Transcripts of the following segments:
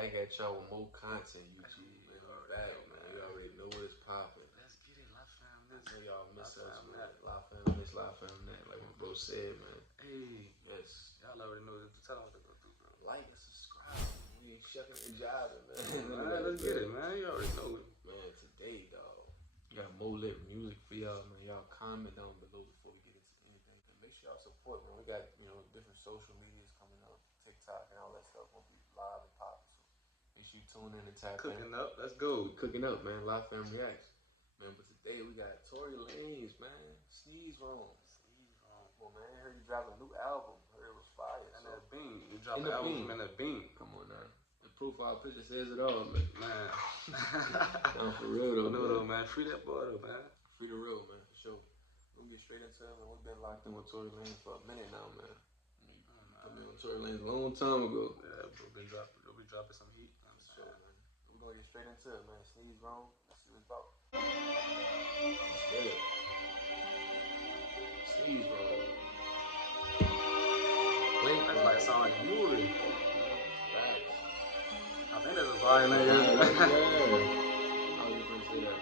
back at y'all with more content, YouTube. Man, we back, man. You already know what it's popping. Let's get it, La Fam. I know y'all miss us, man. La Fam this, La Fam that. Like my bro said, man. Hey. Yes. Y'all already know what to tell them what to go through, bro. Like and subscribe. We ain't shucking and jiving, man. Man, let's get it, man. You already know it. Man, today, dog. Got more lit music for y'all, man. Y'all comment down below before we get into anything. And make sure y'all support, man. We got, different social medias coming up, TikTok and all that stuff. We'll be live and popping. So make sure you tune in and tap in. Cooking up, let's go. We cooking up, man. Live Fam Reacts. Man, but today we got Tory Lanez, man. Sneeze Wrong. Well, man, I heard you dropped a new album. I heard it was fire. And that bean. You dropped an album and that bean. Come on now. The profile picture says it all, man. Down for real though. No, though, man. Free that boy though, man. Free the real, man, for sure. We'll get straight into it, man. We've been locked in with Tory Lanez for a minute now, man. I've been with Tory Lanez a long time ago. Yeah, bro, been dropping some heat. I'm sure, man. We're gonna get straight into it, man. Sneeze Wrong. Let's see what it's about. Let's get it. Sneeze Wrong. Wait, that's like sound like a movie. Facts. I think there's a volume in I here. was just gonna say that.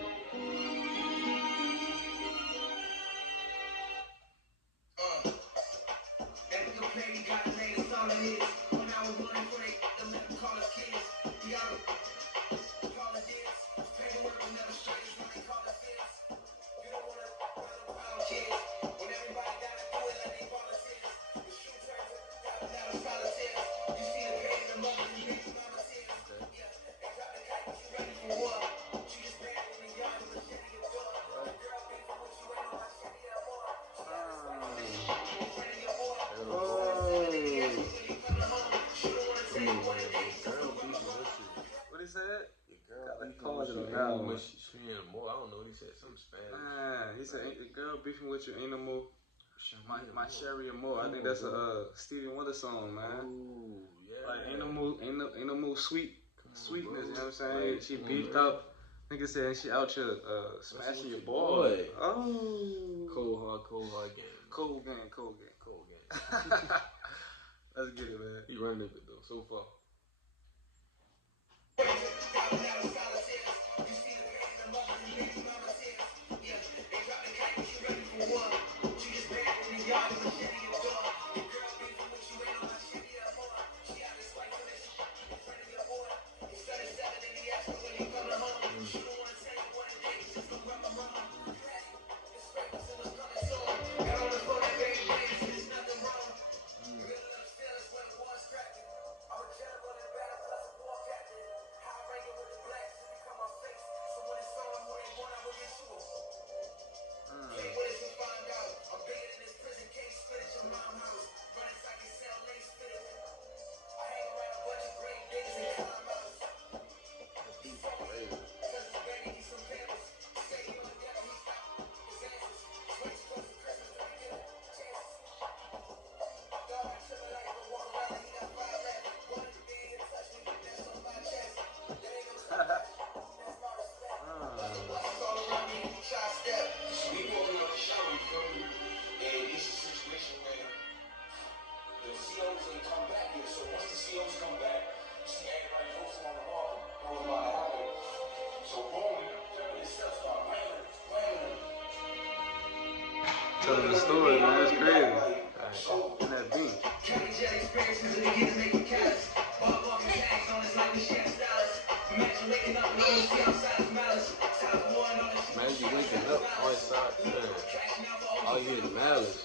What he said? Your girl beefing with with you now. She ain't more. I don't know what he said. Some Spanish. He said, "The girl beefing with you ain't no more. My Sherry and more." I think that's a Stevie Wonder song, man. Ooh, yeah. Like ain't no more sweetness. You know what I'm saying? Like, she beefed up. Nigga said she out here smashing your boy. Oh. Cold hard game. Cold game. Let's get it, man. He running it though so far. Telling the story, man, it's crazy. And that beat. Imagine waking up outside, all you hear is malice.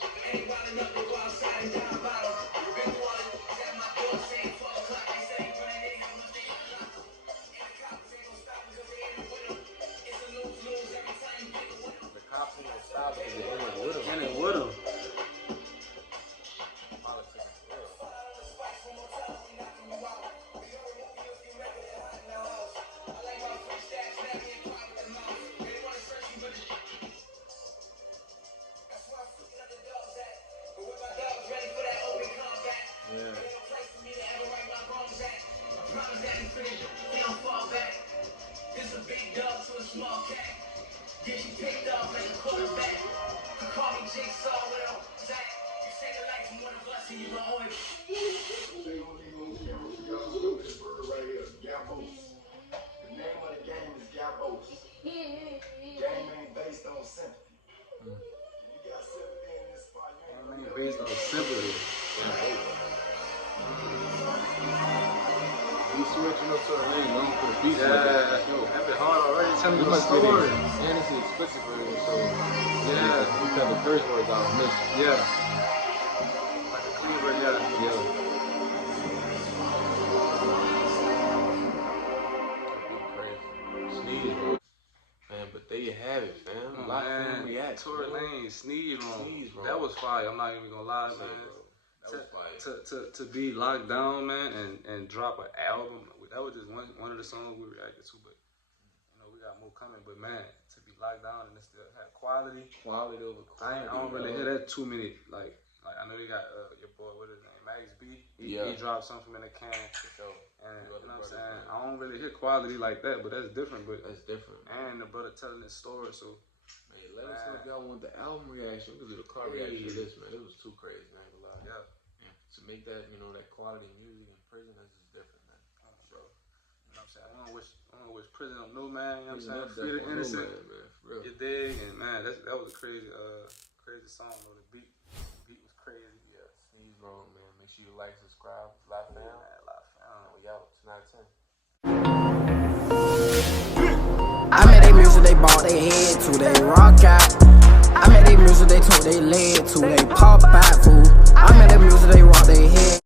The cops ain't gonna stop because they're in it with him. In it with him. Politics is real. Get you picked up like a quarterback. You call me Jigsaw with a Zach. You say the life from one of us and you gon' owe it. He switching up Tory Lanez known for the beats Yeah, like that. that been hard already. Tell me We the must get story. it. And it's an explicit version, so Yeah. we cut the curse words out and miss. Yeah. Like a cleaver, yeah. Yeah. Sneeze, bro. Man, but there you have it, fam. Lock fam react. Tory Lanez, Sneeze wrong. Bro. That was fire. I'm not even gonna lie, man. That was fire. To be locked down, man, and drop an album. That was just one of the songs we reacted to, but you know we got more coming. But man, to be locked down and it still have quality Over quality. I don't really hear that too many. Like I know you got your boy, what is his name, Max B. He dropped something in the can. For sure. And you know what I'm saying? I don't really hear quality like that, but that's different. But that's different. And the brother telling his story, so. Man, let us know if y'all want the album reaction. We could do the car reaction to this, man. It was too crazy, man. Yeah. To make that, you know, that quality music in prison, that's just different, man. Bro. You know what I'm saying? I don't wish prison on no man, you know what I'm saying? Free the innocent. Man, for real. You dig? And man, that was a crazy song though. The beat was crazy. Yeah, Sneeze wrong, man. Make sure you like, subscribe. Live fam. We out. 10 out of 10. I made they music, they bought their head to, they rock out. I made they music, they told they leg to, they pop out, fool. I made they music, they rock their head.